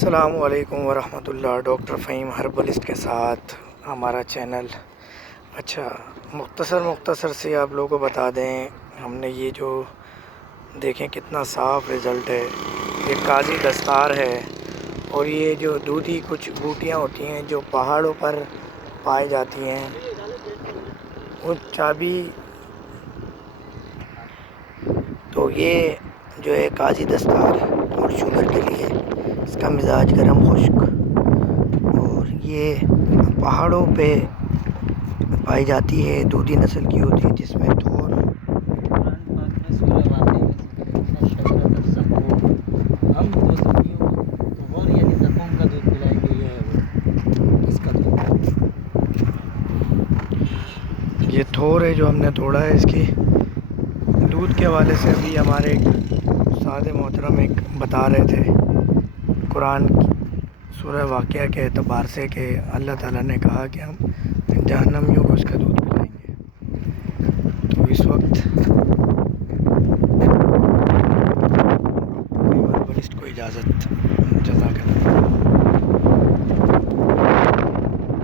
अस्सलामुअलैकुम वरहमतुल्लाह। Doctor Faheem herbalist के साथ हमारा चैनल। अच्छा, मुख्तसर से आप लोगों को बता दें, हमने ये जो देखें कितना साफ़ रिज़ल्ट है। ये काजी दस्तार है और ये जो दूधी कुछ बूटियाँ होती हैं जो पहाड़ों पर पाई जाती हैं, वो चाबी। तो ये जो है काजी दस्तार और शुगर के लिए, इसका मिजाज गर्म खुश्क, और ये पहाड़ों पे पाई जाती है। दूधी नस्ल की होती है जिसमें थोर ये थोर है जो हमने तोड़ा है। इसकी दूध के हवाले से अभी हमारे एक उस्ताद मोहतरम एक बता रहे थे कुरान सूरह वाक़िया के एतबार से कि अल्लाह ताला ने कहा कि हम जहन्नमियों को इसका दूध पिलाएंगे। तो इस वक्त डॉक्टर को इजाज़त, जज़ाकल्लाह।